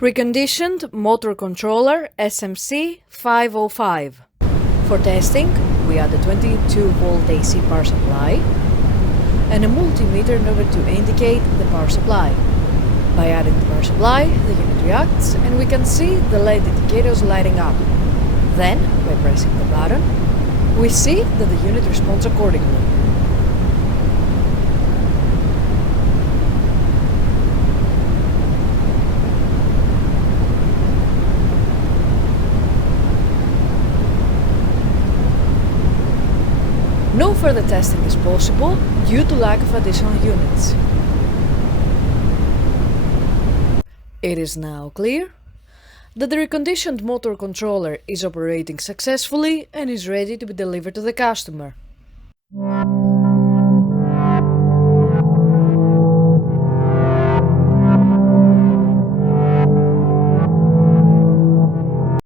Reconditioned motor controller SMC-505. For testing, we add a 22-volt AC power supply and a multimeter in order to indicate the power supply. By adding the power supply, the unit reacts and we can see the LED indicators lighting up. Then, by pressing the button, we see that the unit responds accordingly. No further testing is possible due to lack of additional units. It is now clear that the reconditioned motor controller is operating successfully and is ready to be delivered to the customer.